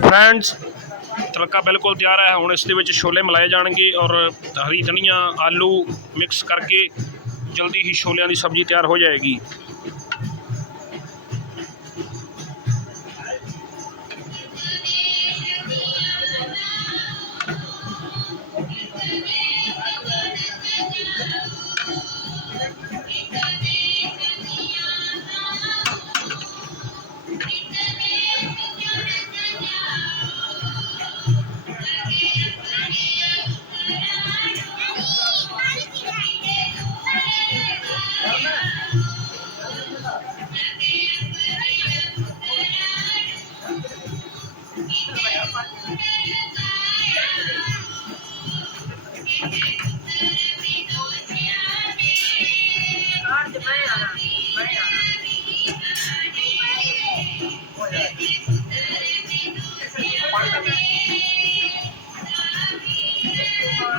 Friends ਤੜਕਾ ਬਿਲਕੁਲ ਤਿਆਰ ਹੈ। ਹੁਣ ਇਸ ਦੇ ਵਿੱਚ ਛੋਲੇ ਮਿਲਾਏ ਜਾਣਗੇ ਔਰ ਹਰੀ ਧਨੀਆ, ਆਲੂ ਮਿਕਸ ਕਰਕੇ ਜਲਦੀ ਹੀ ਛੋਲਿਆਂ ਦੀ ਸਬਜ਼ੀ ਤਿਆਰ ਹੋ ਜਾਏਗੀ।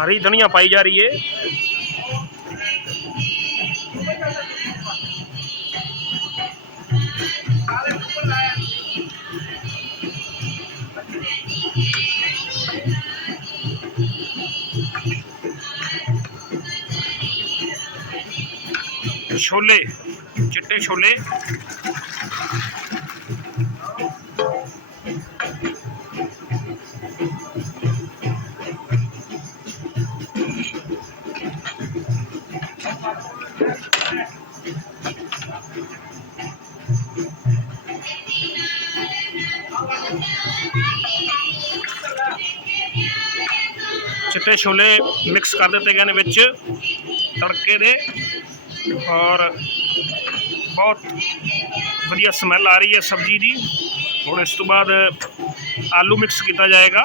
हरी धनिया पाई जा रही है ਛੋਲੇ ਚਿੱਟੇ ਛੋਲੇ। ਚਿੱਟੇ ਛੋਲੇ ਮਿਕਸ ਕਰ ਦਿੱਤੇ ਗਏ ਨੇ ਵਿੱਚ। ਤੜਕੇ ਦੇ ਔਰ ਬਹੁਤ ਵਧੀਆ ਸਮੈਲ ਆ ਰਹੀ ਹੈ ਸਬਜ਼ੀ ਦੀ ਹੁਣ ਇਸ ਤੋਂ ਬਾਅਦ ਆਲੂ ਮਿਕਸ ਕੀਤਾ ਜਾਏਗਾ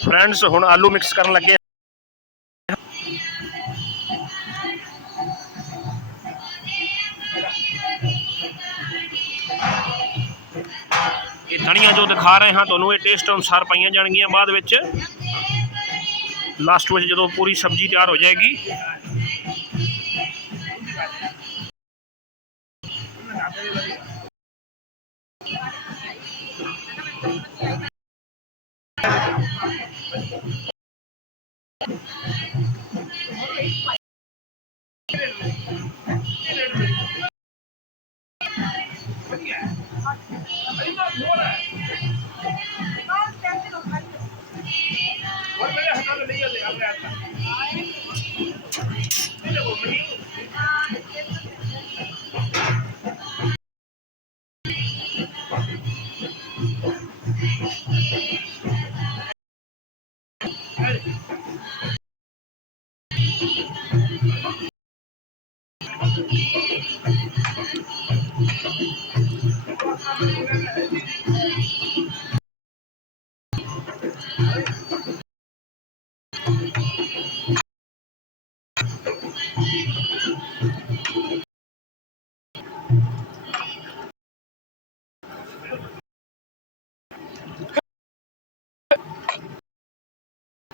ਫਰੈਂਡਸ ਹੁਣ ਆਲੂ ਮਿਕਸ ਕਰਨ ਲੱਗੇ ਇਹ ਧਨੀਆ ਜੋ ਦਿਖਾ ਰਹੇ ਹਾਂ, ਤੁਹਾਨੂੰ ਇਹ ਟੇਸਟ ਅਨੁਸਾਰ ਪਾਈਆਂ ਜਾਣਗੀਆਂ। ਬਾਅਦ ਵਿੱਚ ਲਾਸਟ ਵਿੱਚ ਜਦੋਂ ਪੂਰੀ ਸਬਜ਼ੀ ਤਿਆਰ ਹੋ ਜਾਏਗੀ। ਯਾਰ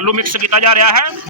ਆਲੂ ਮਿਕਸ ਕੀਤਾ ਜਾ ਰਿਹਾ ਹੈ।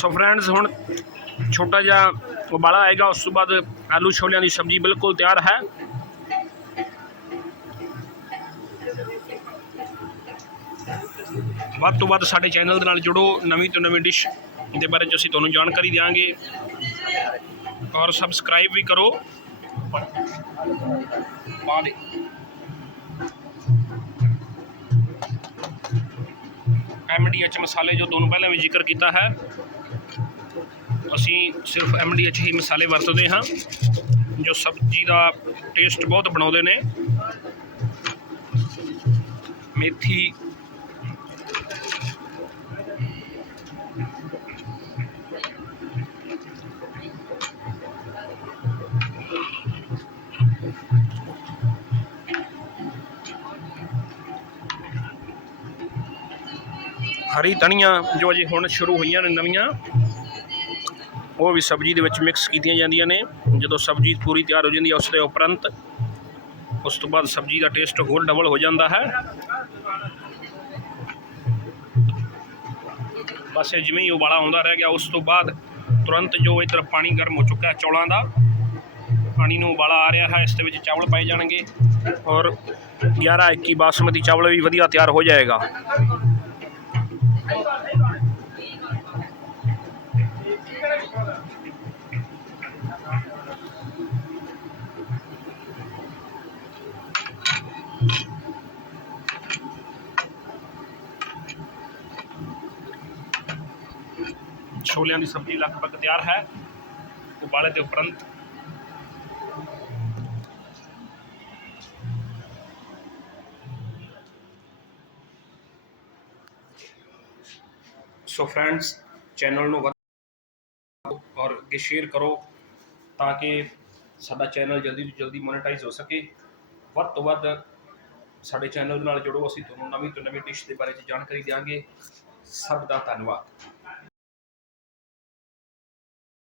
ਸੋ ਫਰੈਂਡਸ ਹੁਣ ਛੋਟਾ ਜਿਹਾ ਉਬਾਲਾ ਆਏਗਾ, ਉਸ ਤੋਂ ਬਾਅਦ ਆਲੂ ਛੋਲਿਆਂ ਦੀ ਸਬਜ਼ੀ ਬਿਲਕੁਲ ਤਿਆਰ ਹੈ। ਵੱਧ ਤੋਂ ਵੱਧ ਸਾਡੇ ਚੈਨਲ ਦੇ ਨਾਲ ਜੁੜੋ। ਨਵੀਂ ਤੋਂ ਨਵੀਂ ਡਿਸ਼ ਦੇ ਬਾਰੇ 'ਚ ਅਸੀਂ ਤੁਹਾਨੂੰ ਜਾਣਕਾਰੀ ਦਿਆਂਗੇ। ਔਰ ਸਬਸਕ੍ਰਾਈਬ ਵੀ ਕਰੋ। ਪਾ ਦੇ। ਐਮਡੀਐਚ ਮਸਾਲੇ ਜੋ ਤੁਹਾਨੂੰ ਪਹਿਲਾਂ ਵੀ ਜ਼ਿਕਰ ਕੀਤਾ ਹੈ। ਅਸੀਂ ਸਿਰਫ ਐਮਡੀਐਚ ਹੀ ਮਸਾਲੇ ਵਰਤਦੇ ਹਾਂ, ਜੋ ਸਬਜ਼ੀ ਦਾ ਟੇਸਟ ਬਹੁਤ ਬਣਾਉਂਦੇ ਨੇ। ਮੇਥੀ, ਹਰੀ ਧਨੀਆ, ਜੋ ਅਜੇ ਹੁਣ ਸ਼ੁਰੂ ਹੋਈਆਂ ਨੇ ਨਵੀਆਂ। ਉਹ ਵੀ ਸਬਜ਼ੀ ਦੇ ਵਿੱਚ ਮਿਕਸ ਕੀਤੀਆਂ ਜਾਂਦੀਆਂ ਨੇ। ਜਦੋਂ ਸਬਜ਼ੀ ਪੂਰੀ ਤਿਆਰ ਹੋ ਜਾਂਦੀ ਹੈ ਉਸ ਦੇ ਉਪਰੰਤ ਉਸ ਤੋਂ ਬਾਅਦ ਸਬਜ਼ੀ ਦਾ ਟੇਸਟ ਹੋਰ ਡਬਲ ਹੋ ਜਾਂਦਾ ਹੈ। ਬਸ ਇਹ ਜਿਵੇਂ ਹੀ ਉਬਾਲਾ ਆਉਂਦਾ ਰਹਿ ਗਿਆ, ਉਸ ਤੋਂ ਬਾਅਦ ਤੁਰੰਤ ਜੋ ਇਧਰ ਪਾਣੀ ਗਰਮ ਹੋ ਚੁੱਕਾ ਹੈ ਚੌਲਾਂ ਦਾ, ਪਾਣੀ ਨੂੰ ਉਬਾਲਾ ਆ ਰਿਹਾ ਹੈ, ਇਸ ਦੇ ਵਿੱਚ ਚਾਵਲ ਪਾਏ ਜਾਣਗੇ ਔਰ 11 21 ਬਾਸਮਤੀ ਚਾਵਲ ਵੀ ਵਧੀਆ ਤਿਆਰ ਹੋ ਜਾਏਗਾ। ਛੋਲਿਆਂ ਦੀ ਸਬਜ਼ੀ ਲਗਭਗ ਤਿਆਰ ਹੈ। ਉਬਾਲੇ ਦੇ ਉਪਰੰਤ ਸੋ ਫਰੈਂਡਸ ਚੈਨਲ ਨੂੰ ਵੱਧ ਔਰ ਅੱਗੇ ਸ਼ੇਅਰ ਕਰੋ ਤਾਂ ਕਿ ਸਾਡਾ ਚੈਨਲ ਜਲਦੀ ਤੋਂ ਜਲਦੀ ਮੋਨੇਟਾਈਜ਼ ਹੋ ਸਕੇ। ਵੱਧ ਤੋਂ ਵੱਧ ਸਾਡੇ ਚੈਨਲ ਨਾਲ ਜੁੜੋ। ਅਸੀਂ ਤੁਹਾਨੂੰ ਨਵੀਂ ਤੋਂ ਨਵੀਂ ਡਿਸ਼ ਦੇ ਬਾਰੇ ਚ ਜਾਣਕਾਰੀ ਦਿਆਂਗੇ। ਸਭ ਦਾ ਧੰਨਵਾਦ।